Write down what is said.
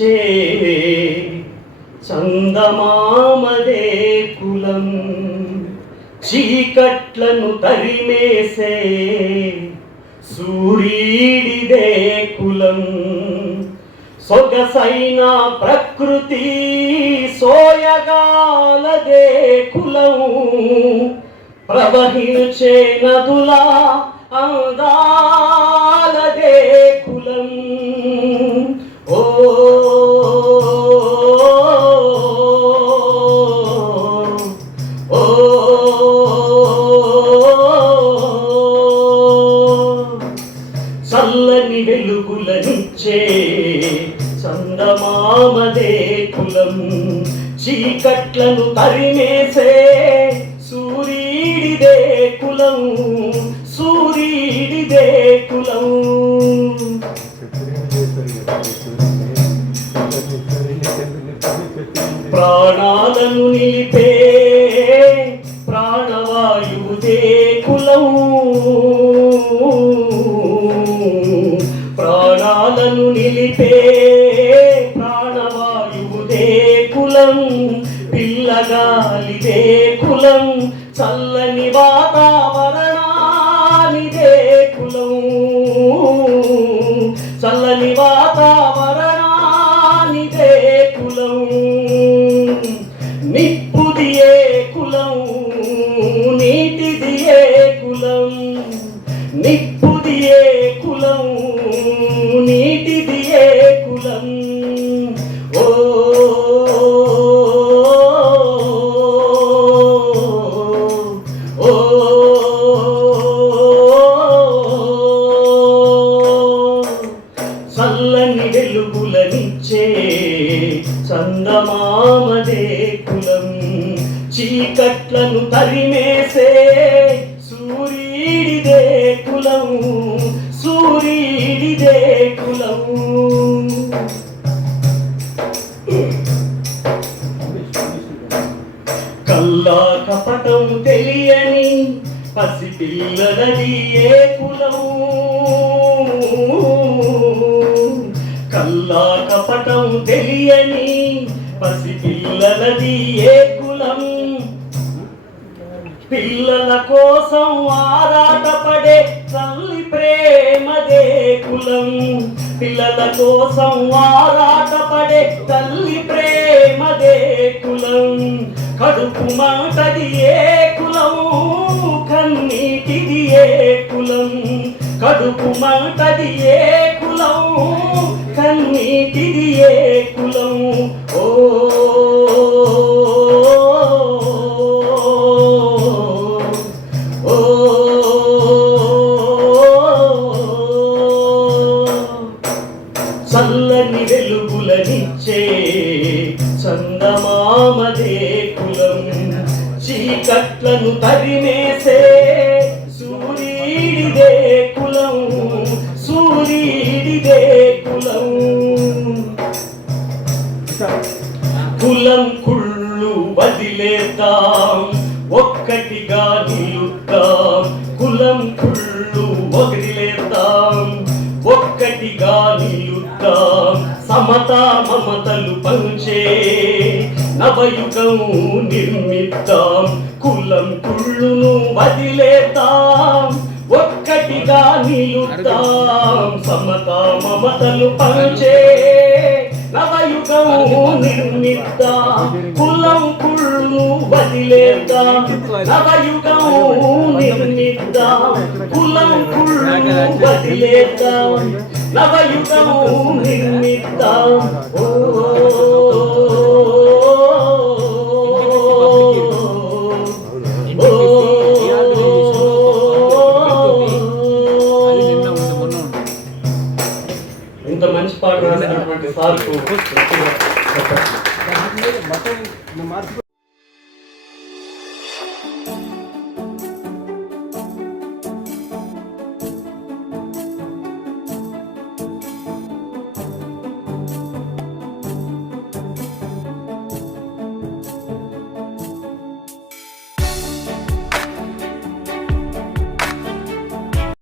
చేవే చందమామదే కులం. చీకట్లను తరిమేసే సూర్యుడిదే కులం. సొగసైన ప్రకృతి సోయగాలదే కులం. ప్రవహించే నదులా అందా చల్లని వెలుగులనిచ్చే చందమామదే కులం. చీకట్లను తరిమేసే సూర్యుడిదే కులం. సూర్యుడిదే కులం. చల్లని వాతావరణానిదే కులం చల్లని వాతావరణానిదే కులం నిత్య వామదేకులం కులం. చీకట్లను తరిమేసే సూర్యుడిదే కులం. సూర్యుడిదే కులం. కల్లా కపటం తెలియని పసిపిల్లలది ఏ కులం? కల్లా కపటం తెలియని పసి పిల్లలది ఏ కులం? పిల్లల కోసం ఆరాటపడే తల్లి ప్రేమదే కులం. పిల్లల కోసం ఆరాటపడే తల్లి ప్రేమదే కులం. కడుపు మాటది ఏ కులం కన్నీటిది ఏ కులం. కడుపు మాటది ఏ కులం కన్నీటిది ఏ కులం. చీకట్లను తరిమేసే సూర్యుడిదే కులం సూర్యుడిదే కులం. కులం కుళ్ళు వదిలేతాం ఒక్కటిగా నిలుద్దాం. కులం కుళ్ళు వదిలేతాం ఒక్కటిగా నిలుద్దాం. సమత మమతలు పంచే నవయుగం నిర్మిద్దాం కులం కుళ్ళును వదిలేద్దాం ఒక్కటిగా నిలుద్దాం సమత మమతలు పంచే నవయుగం నిర్మిద్దాం కులం కుళ్ళు వదిలేద్దాం నవయుగం నిర్మిద్దాం కులం కుళ్ళు వదిలేద్దాం నవయుగము నిర్మిద్దాం. ఓ ఇంత మంచి పాట రాసినటువంటి సార్కు మొత్తం మార్చి